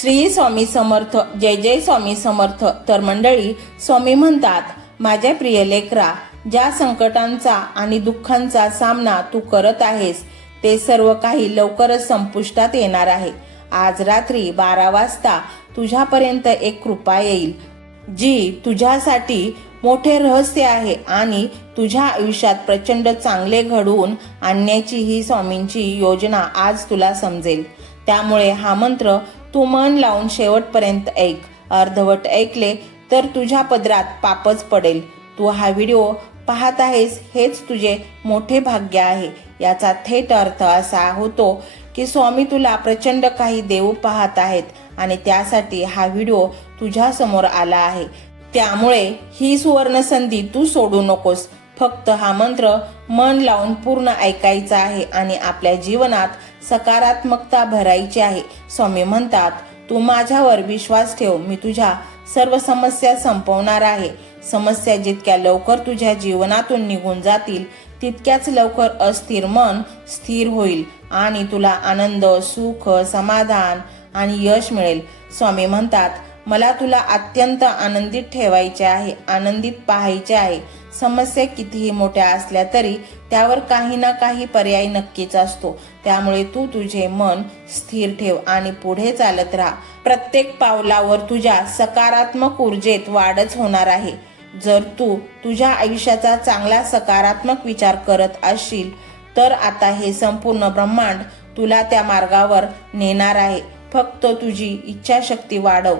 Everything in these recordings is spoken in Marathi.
श्री स्वामी समर्थ जय जय स्वामी समर्थ तर मंडळी स्वामी म्हणतात माझ्या प्रिय लेकरा ज्या संकटांचा आणि दुःखांचा सामना तू करत आहेस ते सर्व काही लवकरच संपुष्टात येणार आहे. आज रात्री बारा वाजता तुझ्यापर्यंत एक कृपा येईल जी तुझ्यासाठी मोठे रहस्य आहे आणि तुझ्या आयुष्यात प्रचंड चांगले घडवून आणण्याची ही स्वामींची योजना आज तुला समजेल. त्यामुळे हा मंत्र तू मन लावून शेवटपर्यंत ऐक. अर्धवट ऐकले तर तुझ्या पदरात पापच पडेल. तू हा व्हिडिओ पाहत आहेस हेच तुझे मोठे भाग्य आहे. याचा थेट अर्थ असा होतो की स्वामी तुला प्रचंड काही देऊ पाहत आहेत आणि त्यासाठी हा व्हिडिओ तुझ्यासमोर आला आहे. त्यामुळे ही सुवर्ण संधी तू सोडू नकोस. फक्त हा मंत्र मन लावून पूर्ण ऐकायचा आहे आणि आपल्या जीवनात सकारात्मकता भरायची आहे. स्वामी म्हणतात तू माझ्यावर विश्वास ठेव मी तुझ्या सर्व समस्या संपवणार आहे. समस्या जितक्या लवकर तुझ्या जीवनातून निघून जातील तितक्याच लवकर अस्थिर मन स्थिर होईल आणि तुला आनंद सुख समाधान आणि यश मिळेल. स्वामी म्हणतात मला तुला अत्यंत आनंदित ठेवायचे आहे आनंदित पाहायचे आहे. समस्या कितीही मोठ्या असल्या तरी त्यावर काही ना काही पर्याय नक्कीच असतो. त्यामुळे तू तुझे मन स्थिर ठेव आणि पुढे चालत राहा. प्रत्येक पावलावर तुझ्या सकारात्मक ऊर्जेत वाढच होणार आहे. जर तू तुझ्या आयुष्याचा चांगला सकारात्मक विचार करत असशील तर आता हे संपूर्ण ब्रह्मांड तुला त्या मार्गावर नेणार आहे. फक्त तुझी इच्छाशक्ती वाढव.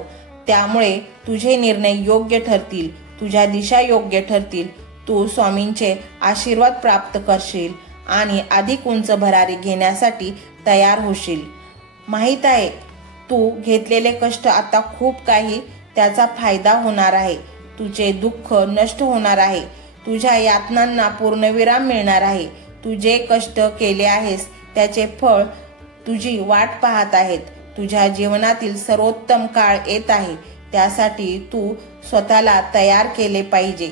त्यामुळे तुझे निर्णय योग्य ठरतील. तुझ्या दिशा योग्य ठरतील. तू स्वामींचे आशीर्वाद प्राप्त करशील आणि अधिक उंच भरारी घेण्यासाठी तयार होशील. माहीत आहे तू घेतलेले कष्ट आता खूप काही त्याचा फायदा होणार आहे. तुझे दुःख नष्ट होणार आहे. तुझ्या यातनांना पूर्णविराम मिळणार आहे. तू जे कष्ट केले आहेस त्याचे फळ तुझी वाट पाहत आहेत. तुझ्या जीवनातील सर्वोत्तम काळ येत आहे. त्यासाठी तू स्वतःला तयार केले पाहिजे.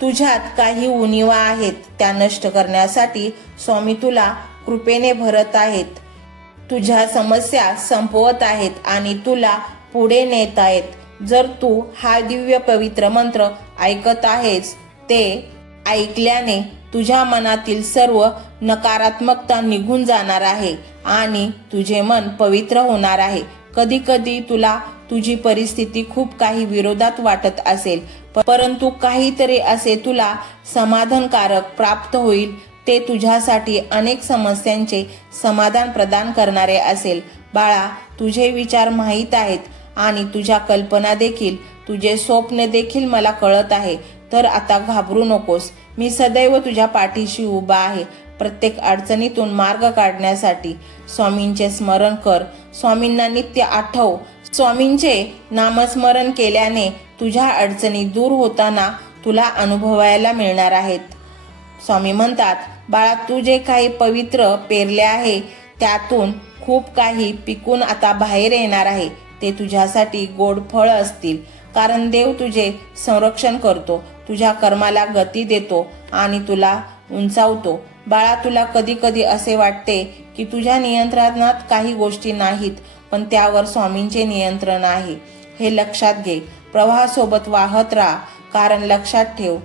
तुझ्यात काही उणिवा आहेत त्या नष्ट करण्यासाठी स्वामी तुला कृपेने भरत आहेत. तुझ्या समस्या संपवत आहेत आणि तुला पुढे नेत आहेत. जर तू हा दिव्य पवित्र मंत्र ऐकत आहेस ते ऐकल्याने तुझ्या मनातील सर्व नकारात्मकता निघून जाणार आहे आणि तुझे मन पवित्र होणार आहे. कधी कधी तुला तुझी परिस्थिती खूप काही विरोधात वाटत असेल परंतु काहीतरी असे तुला समाधानकारक प्राप्त होईल ते तुझ्यासाठी अनेक समस्यांचे समाधान प्रदान करणारे असेल. बाळा तुझे विचार माहीत आहेत आणि तुझ्या कल्पना देखील तुझे स्वप्न देखील मला कळत आहे. तर आता घाबरू नकोस. मी सदैव तुझ्या पाठीशी उभा आहे. प्रत्येक अडचणीतून मार्ग काढण्यासाठी स्वामींचे स्मरण कर. स्वामींना नित्य आठव. स्वामींचे नामस्मरण केल्याने तुझ्या अडचणी दूर होताना तुला अनुभवायला मिळणार आहेत. स्वामी म्हणतात बाळा तू जे काही पवित्र पेरले आहे त्यातून खूप काही पिकून आता बाहेर येणार आहे. ते तुझ्यासाठी गोड फळ असतील. कारण देव तुझे संरक्षण करतो. तुझ्या कर्माला गती देतो आणि तुला उंचावतो. बाळा तुला कधी कधी असे वाटते की तुझ्या नियंत्रणात काही गोष्टी नाहीत पण त्यावर स्वामींचे नियंत्रण आहे. हे लक्षात घे. प्रवाहासोबत वाहत राहा कारण लक्षात ठेव.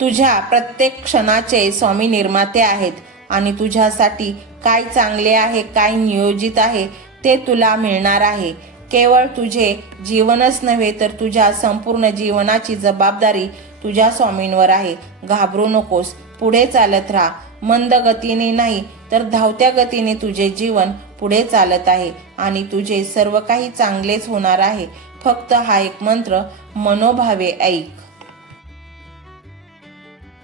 तुझ्या प्रत्येक क्षणाचे स्वामी निर्माते आहेत आणि तुझ्यासाठी काय चांगले आहे काय नियोजित आहे ते तुला मिळणार आहे. केवळ तुझे जीवनच नव्हे तर तुझ्या संपूर्ण जीवनाची जबाबदारी तुझ्या स्वामींवर आहे. घाबरू नकोस. पुढे चालत राहा. मंद गतीने नाही तर धावत्या गतीने तुझे जीवन पुढे चालत आहे आणि तुझे सर्व काही चांगलेच होणार आहे. फक्त हा एक मंत्र मनोभावे ऐक.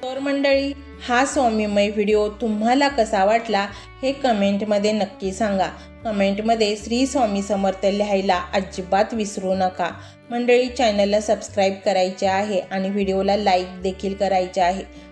तर मंडळी हा स्वामीमय व्हिडिओ तुम्हाला कसा वाटला हे कमेंटमध्ये नक्की सांगा. कमेंटमध्ये श्री स्वामी समर्थ लिहायला अजिबात विसरू नका. मंडळी चॅनलला सबस्क्राईब करायचे आहे आणि व्हिडिओला लाईक देखील करायचे आहे.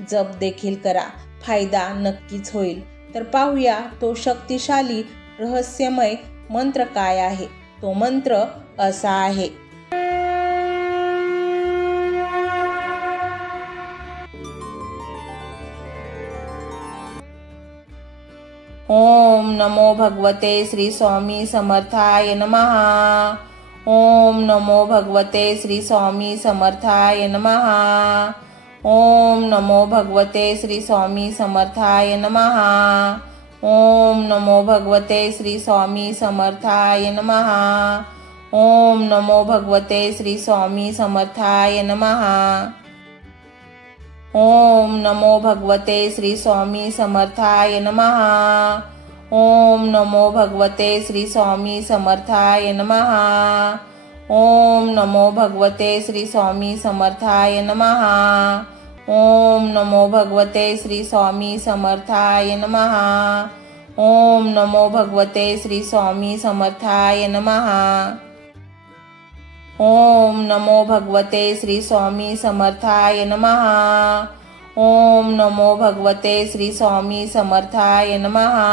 जप देखील करा. फायदा नक्कीच होईल. तर पाहूया तो शक्तिशाली रहस्यमय मंत्र काय आहे? तो मंत्र असा आहे. ओम नमो भगवते श्री स्वामी समर्थाय नमहा ओम नमो भगवते श्री स्वामी समर्थाय नमहा ओम नमो भगवते श्री स्वामी समर्थाय नमहा ओम नमो भगवते श्री स्वामी समर्थाय नमहा ओम नमो भगवते श्री स्वामी समर्थाय नमहा ओम नमो भगवते श्री स्वामी समर्थाय नमहा ओम नमो भगवते श्री स्वामी समर्थाय नमहा ओम नमो भगवते श्री स्वामी समर्थाय नमहा ओम नमो भगवते श्री स्वामी समर्थाय नमहा ओम नमो भगवते श्री स्वामी समर्थाय नमहा ओम नमो भगवते श्री स्वामी समर्थाय नमहा ओम नमो भगवते श्री स्वामी समर्थाय नमहा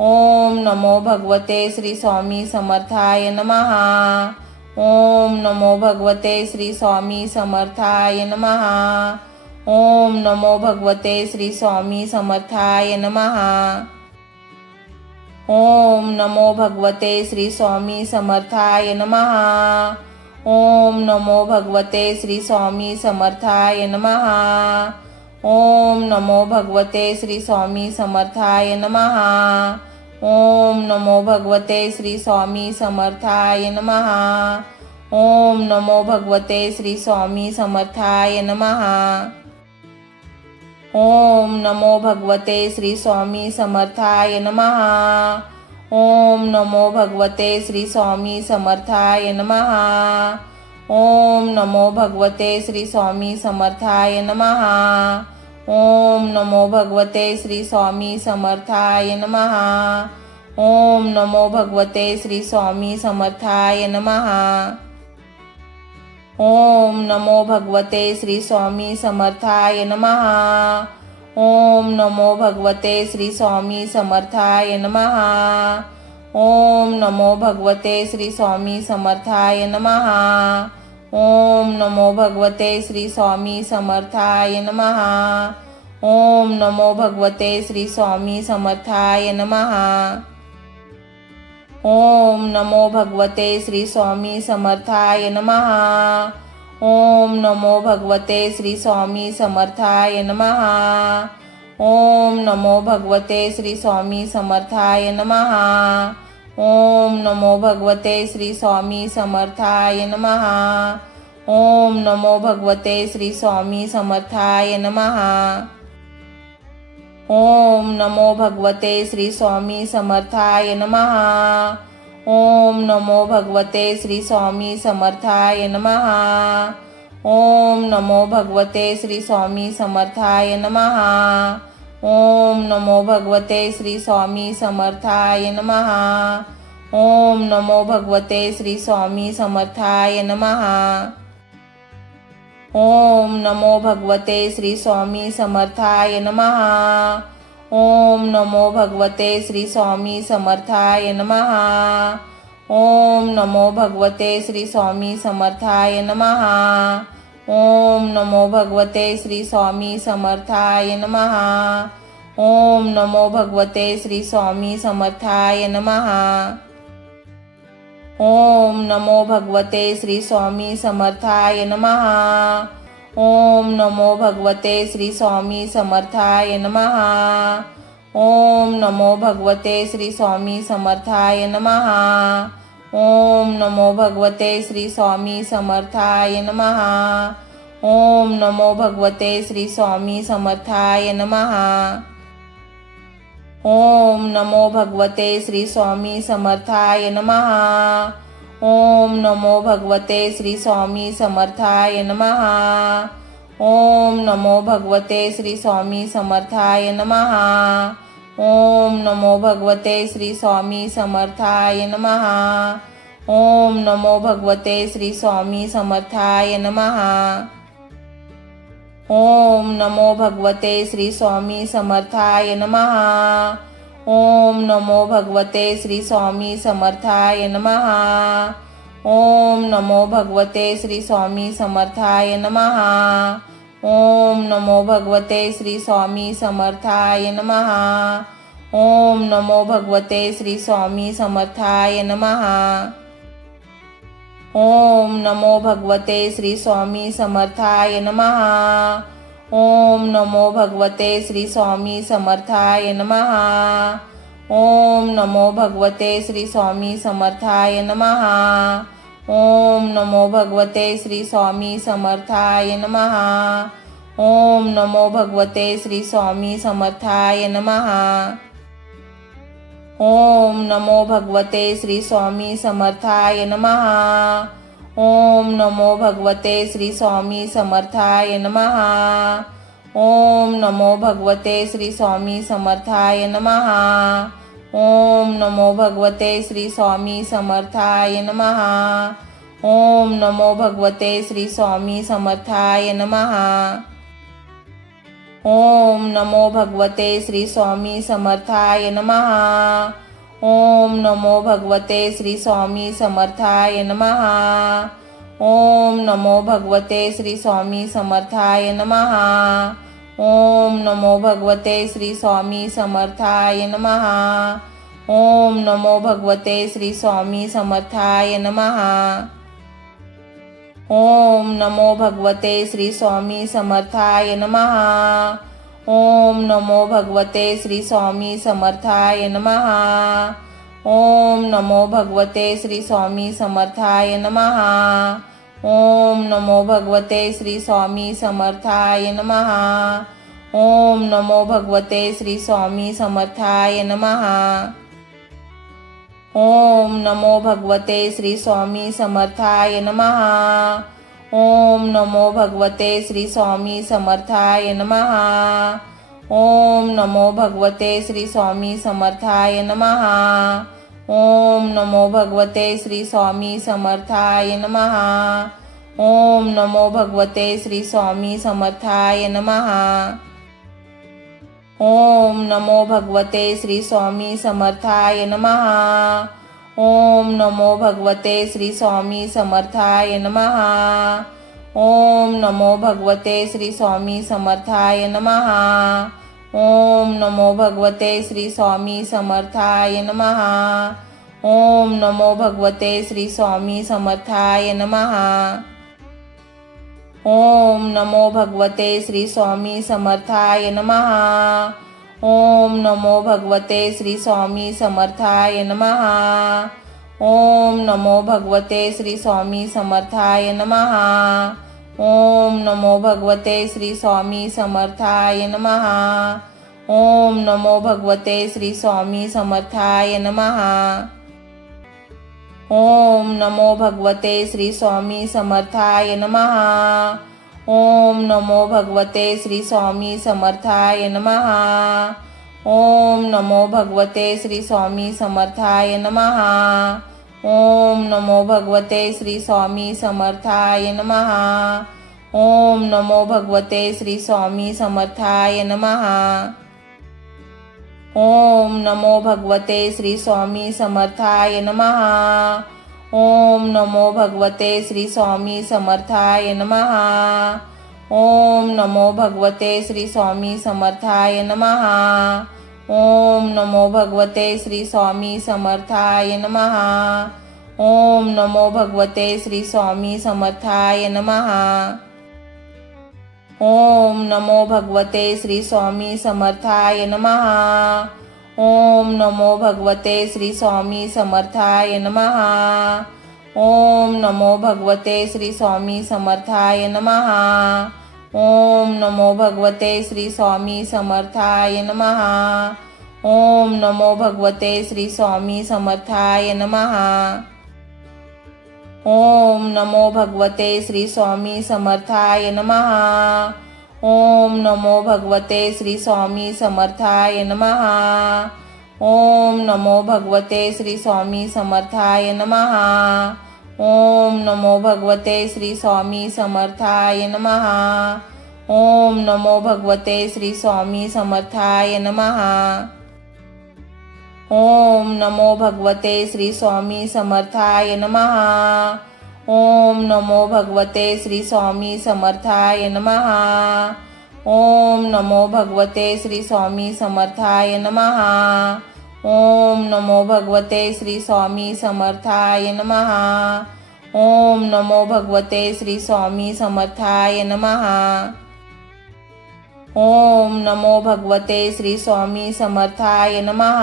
ओम नमो भगवते श्री स्वामी समर्थाय नमहा ओम नमो भगवते श्री स्वामी समर्थाय नमः। ओम नमो भगवते श्री स्वामी समर्थाय नमः। ओम नमो भगवते श्री स्वामी समर्थाय नमः। ओम नमो भगवते श्री स्वामी समर्थाय नमः। ओम नमो भगवते श्री स्वामी समर्थाय नमः। ओम नमो भगवते श्री स्वामी समर्थाय नमः। ओम नमो भगवते श्री स्वामी समर्थाय नमः। ओम नमो भगवते श्री स्वामी समर्थाय नमः। ओम नमो भगवते श्री स्वामी समर्थाय नमः। ओम नमो भगवते श्री स्वामी समर्थाय नमः। ओम नमो भगवते श्री स्वामी समर्थाय नमः। ओम नमो भगवते श्री स्वामी समर्थाय नमः। ओम नमो भगवते श्री स्वामी समर्थाय नमः। ओम नमो भगवते श्री स्वामी समर्थाय नमः। ओम नमो भगवते श्री स्वामी समर्थाय नमः। ओम नमो भगवते श्री स्वामी समर्थाय नमः। ओम नमो भगवते श्री स्वामी समर्थाय नमः। ओम नमो भगवते श्री स्वामी समर्थाय नमः। ओम नमो भगवते श्री स्वामी समर्थाय नमः। ओम नमो भगवते श्री स्वामी समर्थाय नमः। ओम नमो भगवते श्री स्वामी समर्थाय नमः। ओम नमो भगवते श्री स्वामी समर्थाय नमः। ओम नमो भगवते श्री स्वामी समर्थाय नमः। ओम नमो भगवते श्री स्वामी समर्थाय नमः। ओम नमो भगवते श्री स्वामी समर्थाय नमः। ओम नमो भगवते श्री स्वामी समर्थाय नमः। ओम नमो भगवते श्री स्वामी समर्थाय नमः। ओम नमो भगवते श्री स्वामी समर्थाय नमः। ओम नमो भगवते श्री स्वामी समर्थाय नमः। ओम नमो भगवते श्री स्वामी समर्थाय नमः। ओम नमो भगवते श्री स्वामी समर्थाय नमः। ओम नमो भगवते श्री स्वामी समर्थाय नमः। ओम नमो भगवते श्री स्वामी समर्थाय नमः। ओम नमो भगवते श्री स्वामी समर्थाय नमः। ओम नमो भगवते श्री स्वामी समर्थाय नमः। ओम नमो भगवते श्री स्वामी समर्थाय नमः। ओम नमो भगवते श्री स्वामी समर्थाय नमः। ओम नमो भगवते श्री स्वामी समर्थाय नमः। ओम नमो भगवते श्री स्वामी समर्थाय नमः। ओम नमो भगवते श्री स्वामी समर्थाय नमः। ओम नमो भगवते श्री स्वामी समर्थाय नमः। ओम नमो भगवते श्री स्वामी समर्थाय नमः। ओम नमो भगवते श्री स्वामी समर्थाय नमः। ओम नमो भगवते श्री स्वामी समर्थाय नमः। ओम नमो भगवते श्री स्वामी समर्थाय नमः। ओम नमो भगवते श्री स्वामी समर्थाय नमः। ओम नमो भगवते श्री स्वामी समर्थाय नमः। ओम नमो भगवते श्री स्वामी समर्थाय नमः। ओम नमो भगवते श्री स्वामी समर्थाय नमः। ओम नमो भगवते श्री स्वामी समर्थाय नमः। ओम नमो भगवते श्री स्वामी समर्थाय नमः। ओम नमो भगवते श्री स्वामी समर्थाय नमः। ओम नमो भगवते श्री स्वामी समर्थाय नमः। ओम नमो भगवते श्री स्वामी समर्थाय नमः। ओम नमो भगवते श्री स्वामी समर्थाय नमः। ओम नमो भगवते श्री स्वामी समर्थाय नमः। ओम नमो भगवते श्री स्वामी समर्थाय नमः। ओम नमो भगवते श्री स्वामी समर्थाय नमः। ओम नमो भगवते श्री स्वामी समर्थाय नमः। ओम नमो भगवते श्री स्वामी समर्थाय नमः। ओम नमो भगवते श्री स्वामी समर्थाय नमहा ओम नमो भगवते श्री स्वामी समर्थाय नमहा ओम नमो भगवते श्री स्वामी समर्थाय नमहा ओम नमो भगवते श्री स्वामी समर्थाय नमहा ओम नमो भगवते श्री स्वामी समर्थाय नमहा ओम नमो भगवते श्री स्वामी समर्थाय नमः। ओम नमो भगवते श्री स्वामी समर्थाय नमः। ओम नमो भगवते श्री स्वामी समर्थाय नमः। ओम नमो भगवते श्री स्वामी समर्थाय नमः। ओम नमो भगवते श्री स्वामी समर्थाय नमः। ओम नमो भगवते श्री स्वामी समर्थाय नमहा ओम नमो भगवते श्री स्वामी समर्थाय नमहा ओम नमो भगवते श्री स्वामी समर्थाय नमहा ओम नमो भगवते श्री स्वामी समर्थाय नमहा ओम नमो भगवते श्री स्वामी समर्थाय नमहा ओम नमो भगवते श्री स्वामी समर्थाय नमः। ओम नमो भगवते श्री स्वामी समर्थाय नमः। ओम नमो भगवते श्री स्वामी समर्थाय नमः। ओम नमो भगवते श्री स्वामी समर्थाय नमः। ओम नमो भगवते श्री स्वामी समर्थाय नमः। ओम नमो भगवते श्री स्वामी समर्थाय नमहा ओम नमो भगवते श्री स्वामी समर्थाय नमहा ओम नमो भगवते श्री स्वामी समर्थाय नमहा ओम नमो भगवते श्री स्वामी समर्थाय नमहा ओम नमो भगवते श्री स्वामी समर्थाय नमहा ओम नमो भगवते श्री स्वामी समर्थाय नमः। ओम नमो भगवते श्री स्वामी समर्थाय नमः। ओम नमो भगवते श्री स्वामी समर्थाय नमः। ओम नमो भगवते श्री स्वामी समर्थाय नमः। ओम नमो भगवते श्री स्वामी समर्थाय नमः। ओम नमो भगवते श्री स्वामी समर्थाय नमः। ओम नमो भगवते श्री स्वामी समर्थाय नमः। ओम नमो भगवते श्री स्वामी समर्थाय नमः। ओम नमो भगवते श्री स्वामी समर्थाय नमः। ओम नमो भगवते श्री स्वामी समर्थाय नमः। ओम नमो भगवते श्री स्वामी समर्थाय नमः। ओम नमो भगवते श्री स्वामी समर्थाय नमः। ओम नमो भगवते श्री स्वामी समर्थाय नमः। ओम नमो भगवते श्री स्वामी समर्थाय नमः। ओम नमो भगवते श्री स्वामी समर्थाय नमः। ओम नमो भगवते श्री स्वामी समर्थाय नमः। ओम नमो भगवते श्री स्वामी समर्थाय नमः। ओम नमो भगवते श्री स्वामी समर्थाय नमः। ओम नमो भगवते श्री स्वामी समर्थाय नमः। ओम नमो भगवते श्री स्वामी समर्थाय नमः। ओम नमो भगवते श्री स्वामी समर्थाय नमः। ओम नमो भगवते श्री स्वामी समर्थाय नमः। ओम नमो भगवते श्री स्वामी समर्थाय नमः।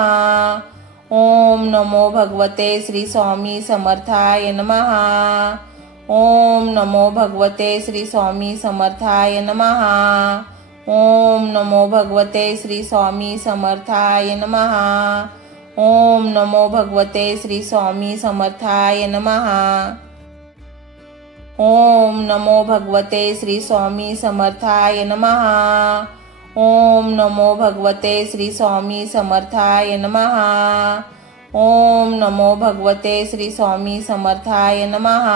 ओम नमो भगवते श्री स्वामी समर्थाय नमः। ओम नमो भगवते श्री स्वामी समर्थाय नमः। ओम नमो भगवते श्री स्वामी समर्थाय नमः। ओम नमो भगवते श्री स्वामी समर्थाय नमः। ओम नमो भगवते श्री स्वामी समर्थाय नमः। ओम नमो भगवते श्री स्वामी समर्थाय नमः। ओम नमो भगवते श्री स्वामी समर्थाय नमः।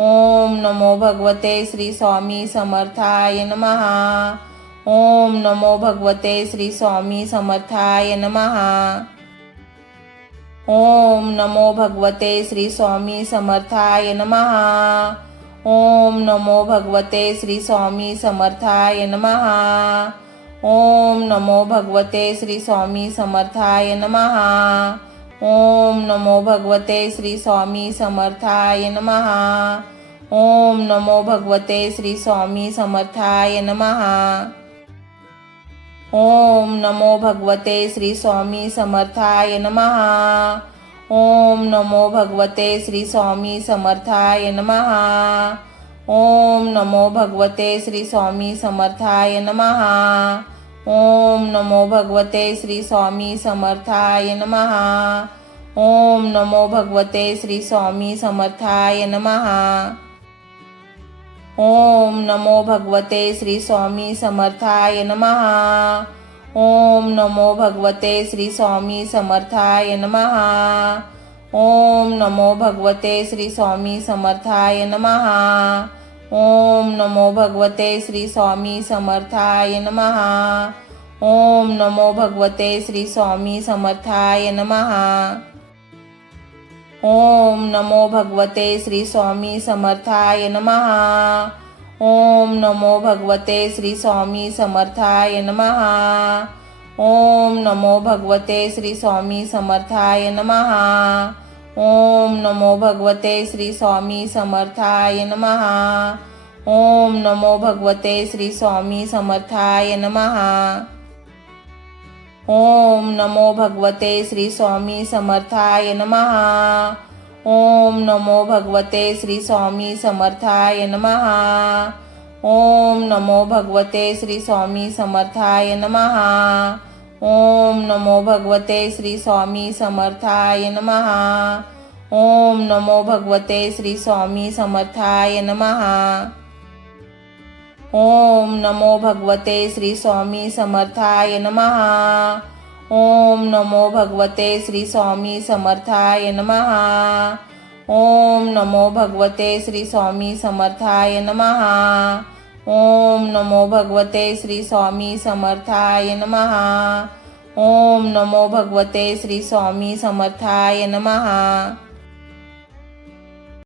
ओम नमो भगवते श्री स्वामी समर्थाय नमः। ओम नमो भगवते श्री स्वामी समर्थाय नमः। ओम नमो भगवते श्री स्वामी समर्थाय नमः। ओम नमो भगवते श्री स्वामी समर्थाय नमः। ओम नमो भगवते श्री स्वामी समर्थाय नमः। ओम नमो भगवते श्री स्वामी समर्थाय नमः। ओम नमो भगवते श्री स्वामी समर्थाय नमः। ओम नमो भगवते श्री स्वामी समर्थाय नमः। ओम नमो भगवते श्री स्वामी समर्थाय नमः। ओम नमो भगवते श्री स्वामी समर्थाय नमः। ओम नमो भगवते श्री स्वामी समर्थाय नमः। ओम नमो भगवते श्री स्वामी समर्थाय नमः। ओम नमो भगवते श्री स्वामी समर्थाय नमः। ओम नमो भगवते श्री स्वामी समर्थाय नमः। ओम नमो भगवते श्री स्वामी समर्थाय नमः। ओम नमो भगवते श्री स्वामी समर्थाय नमः। ओम नमो भगवते श्री स्वामी समर्थाय नमः। ओम नमो भगवते श्री स्वामी समर्थाय नमः। ओम नमो भगवते श्री स्वामी समर्थाय नमः। ओम नमो भगवते श्री स्वामी समर्थाय नमः। ओम नमो भगवते श्री स्वामी समर्थाय नमः। ओम नमो भगवते श्री स्वामी समर्थाय नमः। ओम नमो भगवते श्री स्वामी समर्थाय नमः। ओम नमो भगवते श्री स्वामी समर्थाय नमः। ओम नमो भगवते श्री स्वामी समर्थाय नमः। ओम नमो भगवते श्री स्वामी समर्थाय नमः। ओम नमो भगवते श्री स्वामी समर्थाय नमः। ओम नमो भगवते श्री स्वामी समर्थाय नमः। ओम नमो भगवते श्री स्वामी समर्थाय नमः। ओम नमो भगवते श्री स्वामी समर्थाय नमः। ओम नमो भगवते श्री स्वामी समर्थाय नमः। ओम नमो भगवते श्री स्वामी समर्थाय नमः।